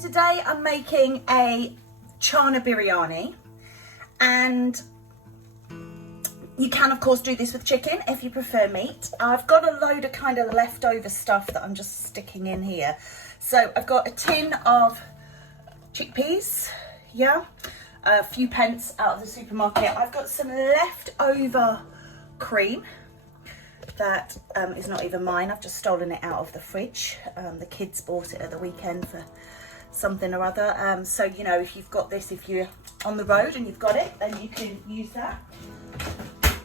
Today I'm making a Chana Biryani, and you can of course do this with chicken if you prefer meat. I've got a load of kind of leftover stuff that I'm just sticking in here. So I've got a tin of chickpeas, yeah, a few pence out of the supermarket. I've got some leftover cream that is not even mine. I've just stolen it out of the fridge. The kids bought it at the weekend for something or other. So, you know, if you've got this, if you're on the road and you've got it, then you can use that.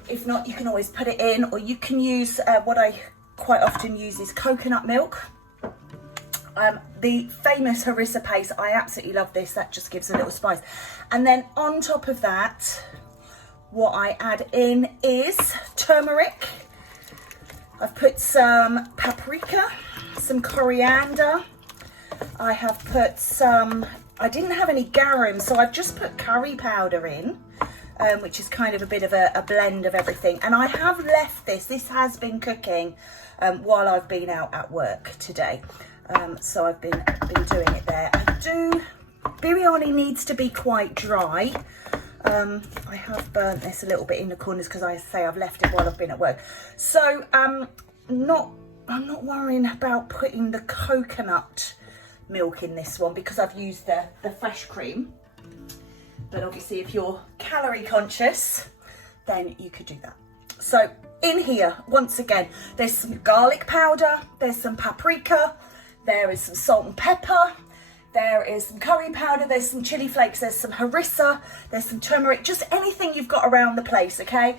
If not, you can always put it in, or you can use what I quite often use is coconut milk. The famous Harissa paste, I absolutely love this. That just gives a little spice. And then on top of that, what I add in is turmeric. I've put some paprika, some coriander. I have put some, I didn't have any garam, so I've just put curry powder in, which is kind of a bit of a blend of everything. And I have left this has been cooking while I've been out at work today. So I've been doing it there. Biryani needs to be quite dry. I have burnt this a little bit in the corners because I say I've left it while I've been at work. So I'm not worrying about putting the coconut milk in this one because I've used the fresh cream. But obviously if you're calorie conscious, then you could do that. So in here, once again, there's some garlic powder, there's some paprika, there is some salt and pepper, there is some curry powder, there's some chili flakes, there's some harissa, there's some turmeric, just anything you've got around the place, okay?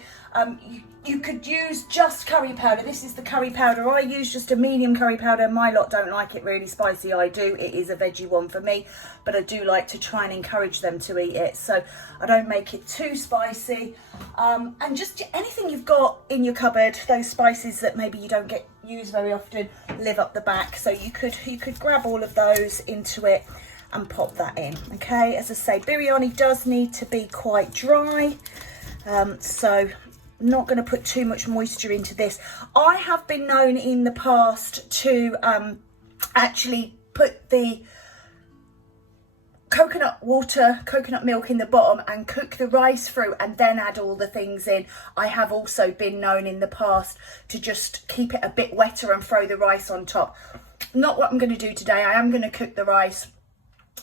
You could use just curry powder. This is the curry powder I use, just a medium curry powder. My lot don't like it really spicy. I do. It is a veggie one for me, but I do like to try and encourage them to eat it. So I don't make it too spicy. And just anything you've got in your cupboard, those spices that maybe you don't get used very often, live up the back. So you could grab all of those into it and pop that in. Okay, as I say, biryani does need to be quite dry. So not going to put too much moisture into this. I have been known in the past to actually put the coconut milk in the bottom and cook the rice through and then add all the things in. I have also been known in the past to just keep it a bit wetter and throw the rice on top. Not what I'm going to do today. I am going to cook the rice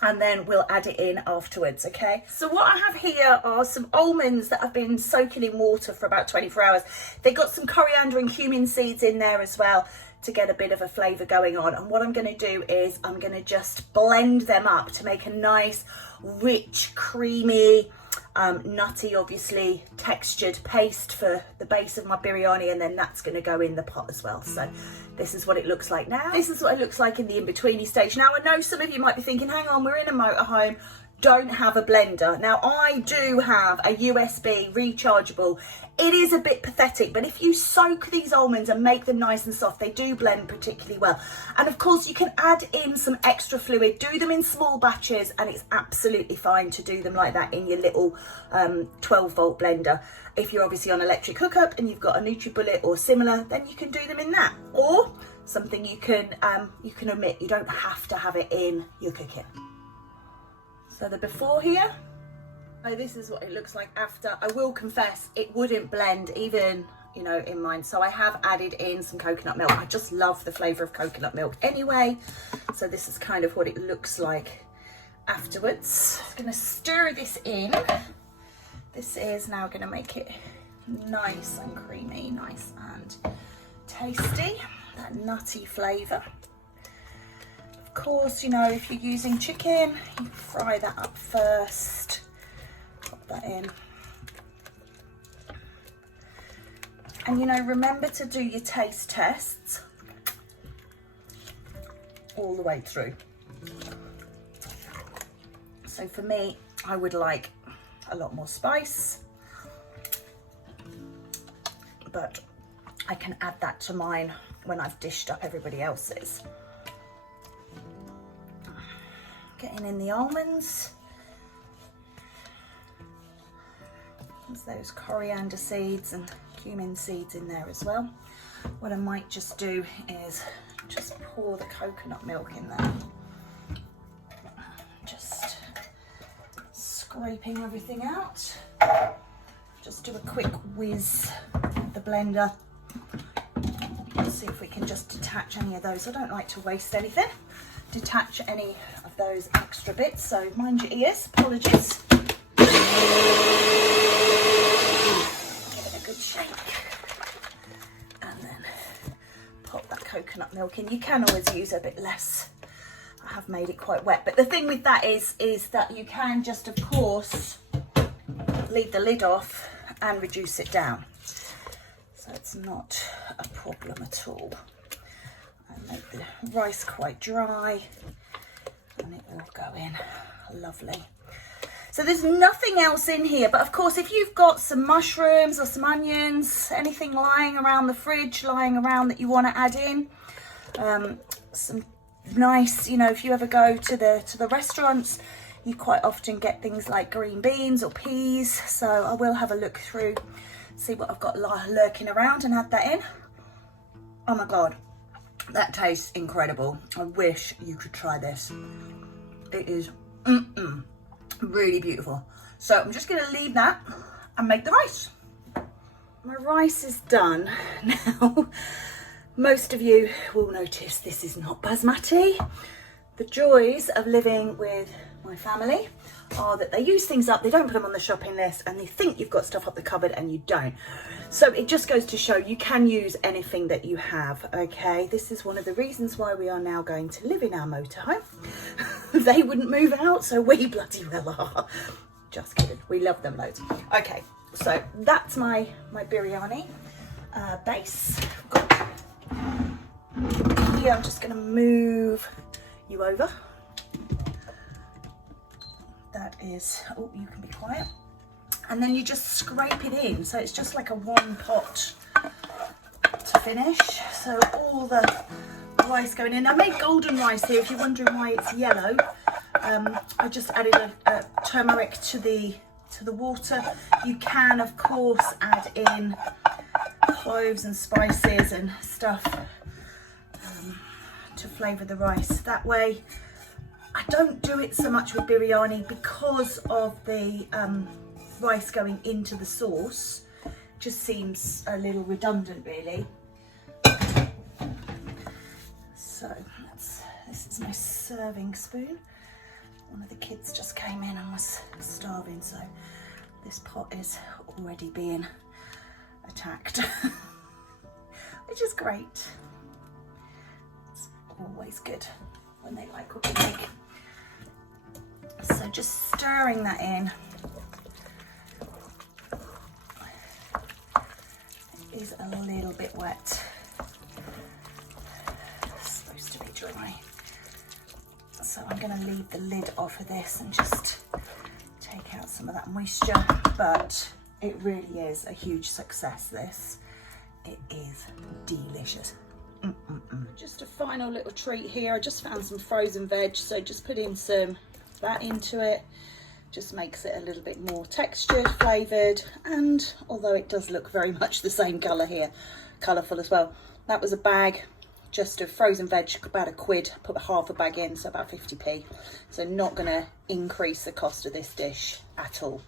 and then we'll add it in afterwards, okay? So what I have here are some almonds that have been soaking in water for about 24 hours. They've got some coriander and cumin seeds in there as well to get a bit of a flavour going on. And what I'm going to do is I'm going to just blend them up to make a nice, rich, creamy, nutty, obviously, textured paste for the base of my biryani, and then that's going to go in the pot as well. So this is what it looks like now. This is what it looks like in the in-betweeny stage. Now, I know some of you might be thinking, hang on, we're in a motorhome, don't have a blender. Now, I do have a USB rechargeable. It is a bit pathetic, but if you soak these almonds and make them nice and soft, they do blend particularly well. And of course, you can add in some extra fluid, do them in small batches, and it's absolutely fine to do them like that in your little 12-volt blender. If you're obviously on electric hookup and you've got a NutriBullet or similar, then you can do them in that. Or something you can omit. You don't have to have it in your cooking. So the before here, oh, this is what it looks like after. I will confess, it wouldn't blend even, you know, in mine. So I have added in some coconut milk. I just love the flavour of coconut milk anyway. So this is kind of what it looks like afterwards. I'm going to stir this in. This is now going to make it nice and creamy, nice and tasty. That nutty flavour. Of course, you know, if you're using chicken, you fry that up first. Pop that in. And, you know, remember to do your taste tests all the way through. So for me, I would like a lot more spice, but I can add that to mine when I've dished up everybody else's. Getting in the almonds. There's those coriander seeds and cumin seeds in there as well. What I might just do is just pour the coconut milk in there. scraping everything out. Just do a quick whiz with the blender. Let's see if we can just detach any of those. I don't like to waste anything. Detach any of those extra bits, so mind your ears, apologies. Give it a good shake. And then pop that coconut milk in. You can always use a bit less. I have made it quite wet, but the thing with that is that you can just, of course, leave the lid off and reduce it down. So it's not a problem at all. I make the rice quite dry and it will go in lovely. So there's nothing else in here, but of course if you've got some mushrooms or some onions, anything lying around the fridge, lying around that you want to add in, some nice, you know, if you ever go to the restaurants, you quite often get things like green beans or peas. So I will have a look through, see what I've got lurking around and add that in. Oh my God, that tastes incredible. I wish you could try this. It is really beautiful. So I'm just gonna leave that and make the rice. My rice is done now. Most of you will notice this is not basmati. The joys of living with my family are that they use things up, they don't put them on the shopping list, and they think you've got stuff up the cupboard and you don't. So it just goes to show you can use anything that you have, okay? This is one of the reasons why we are now going to live in our motorhome. They wouldn't move out, so we bloody well are. Just kidding, we love them loads. Okay, so that's my biryani base. Here, I'm just going to move you over. That is, oh, you can be quiet. And then you just scrape it in. So it's just like a one pot to finish. So all the rice going in. I made golden rice here, if you're wondering why it's yellow. I just added a turmeric to the water. You can, of course, add in cloves and spices and stuff to flavour the rice. That way, I don't do it so much with biryani because of the rice going into the sauce. Just seems a little redundant, really. So this is my serving spoon. One of the kids just came in and was starving, so this pot is already being attacked, which is great. It's always good when they like what we make. So just stirring that in. It is a little bit wet. It's supposed to be dry. So I'm going to leave the lid off of this and just take out some of that moisture. But it really is a huge success, this. It is delicious. Just a final little treat here. I just found some frozen veg, so just put in some that into it. Just makes it a little bit more textured, flavoured, and although it does look very much the same colour here, colourful as well. That was a bag just of frozen veg, about £1. Put half a bag in, so about 50p. So not going to increase the cost of this dish at all.